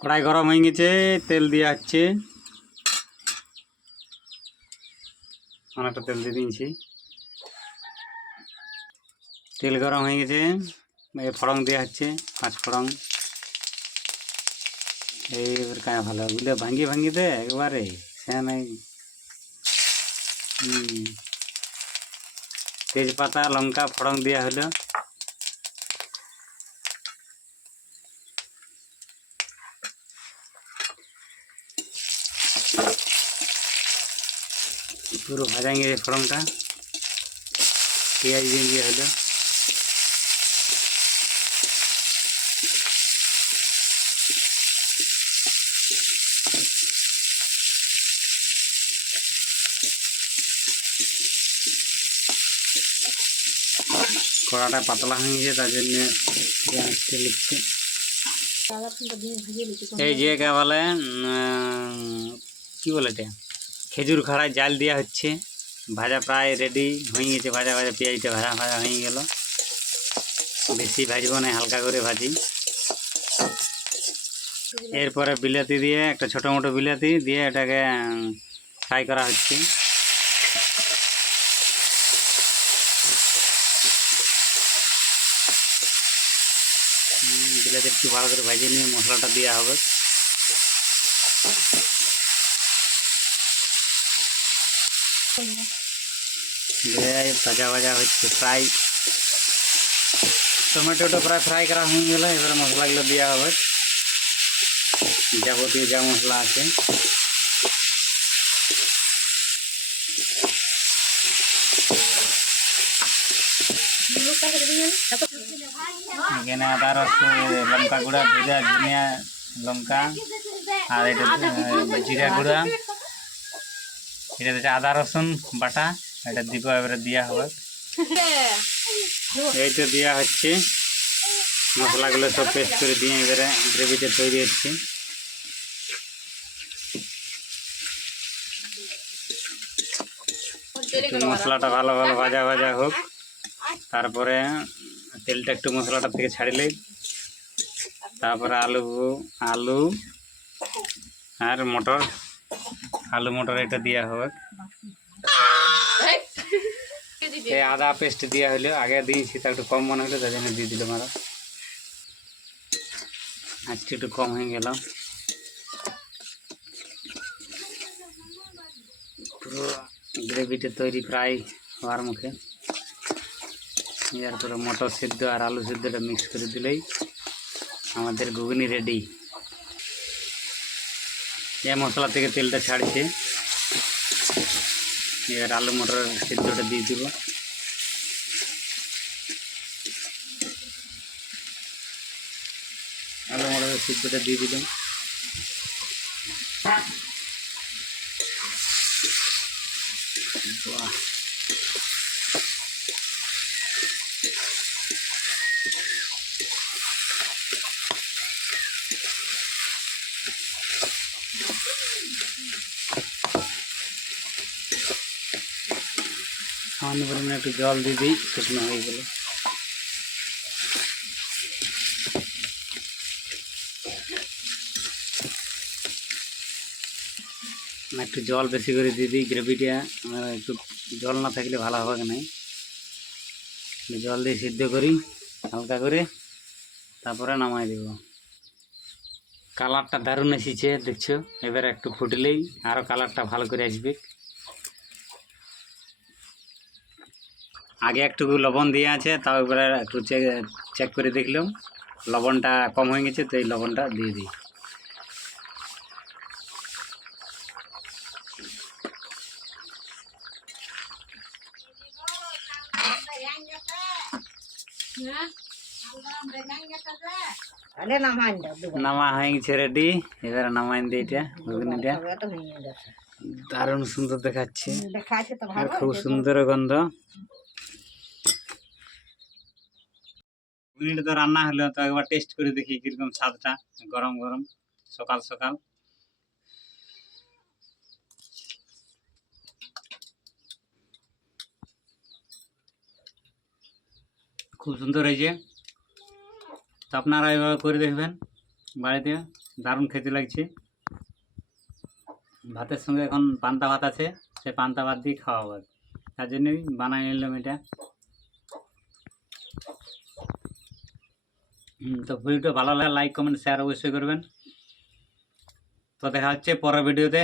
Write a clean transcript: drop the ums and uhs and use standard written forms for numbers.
কড়াই গরম হয়ে গেছে, তেল দিয়ে হচ্ছে। অনেকটা তেল দিয়ে দিয়েছি। তেল গরম হয়ে গেছে, ফড়ং দেওয়া হচ্ছে, 5 ফড়ং। এইবার কায়া ভালো ওগুলো ভাঙিয়ে ভাঙিয়ে দে একবারে, সে নাই। তেজপাতা লঙ্কা ফড়ং দেওয়া হলো। পুরো ভাজা গেছে ফড়ংটা, পেঁয়াজ দিয়ে দেওয়া হলো। কড়াটা পাতলা হয়ে গেছে, তার জন্য লিখছে। এই যে কে বলে কি বলে এটা, খেজুর খাড়ায় জাল দেওয়া হচ্ছে। ভাজা প্রায় রেডি হয়ে গেছে, ভাজা ভাজা পেঁয়াজটা ভাজা ভাজা হয়ে গেল। বেশি ভাজবো না, হালকা করে ভাজি। এরপরে বিলাতি দিয়ে, একটা ছোটো মোটো বিলাতি দিয়ে এটাকে ফ্রাই করা হচ্ছে। বিলাতি একটু ভালো করে ভাজিয়ে নিয়ে মশলাটা দেওয়া হবে। ভাজা ভাজা হচ্ছে ফ্রাই। টমেটোটা প্রায় ফ্রাই করা হয়ে গেল। এবারে মশলাগুলো দেওয়া হবে, যাবতীয় যা মশলা আছে। এখানে আদা রসুন, লঙ্কা গুঁড়া, জিরা, ধনিয়া, লঙ্কা, আর এটা জিরা গুঁড়া। এটা হচ্ছে আদা রসুন বাটা, এটা দিব। এবারে দেওয়া হবে, এইটা দেওয়া হচ্ছে। মশলাগুলো সব পেস্ট করে দিয়ে এবারে গ্রেভিটা তৈরি হচ্ছে। একটু মশলাটা ভালো ভালো ভাজা ভাজা হোক, তারপরে তেলটা একটু মশলাটার থেকে ছাড়িলে তারপরে আলু আর মটর, আলু মটর এটা দেওয়া হবে। এই আদা পেস্ট দেওয়া হলো, আগে দিয়েছি, তা একটু কম মনে হলো, তার জন্য দিয়ে দিলাম। আজকে একটু কম হয়ে গেল। পুরো গ্রেভিটা তৈরি প্রায় হওয়ার মুখে। এরপরে মটর সিদ্ধ আর আলু সিদ্ধটা মিক্স করে দিলেই আমাদের ঘুগনি রেডি। এই মশলা থেকে তেলটা ছাড়ছে, এবার আলু মটর সিদ্ধটা দিয়ে দিব। আলু মটরের সিদ্ধটা দিয়ে দিলাম। বাহ, সামান্য পরিমাণে একটু জল দিয়ে দিই, শুকনো হয়ে গেল। একটু জল বেশি করে দিয়ে দিই, গ্রেভিটা একটু জল না থাকলে ভালো হবে না। জল দিয়ে সিদ্ধ করি হালকা করে, তারপরে নামাই দেব। কালারটা দারুণ এসেছে দেখছো। এবার একটু ফুটলেই আরও কালারটা ভালো করে আসবে। আগে একটু লবণ দিয়ে আছে, তাও এবারে একটু চেক করে দেখলাম লবণটা কম হয়ে গেছে, তো এই লবণটা দিয়ে দিই। নামা হয়ে গেছে রেডি। এবারে নামাই দিই এটা, ঘুগনিটা দারুণ সুন্দর দেখাচ্ছে আর খুব সুন্দর গন্ধ। ঘুগনিটা তো রান্না হলো, তো একবার টেস্ট করে দেখি কিরকম স্বাদটা। গরম গরম সকাল সকাল খুব সুন্দর হয়েছে। তো আপনারা এইভাবে করে দেখবেন, বাড়িতে, দারুণ খেতে লাগছে। ভাতের সঙ্গে এখন পান্তা ভাত আছে, সেই পান্তা ভাত দিয়ে খাওয়া হবে, তার জন্যই বানাই নিলাম এটা। তো ভিডিওটা ভালো লাগে লাইক কমেন্ট শেয়ার অবশ্যই করবেন। তো দেখা হচ্ছে পরের ভিডিওতে।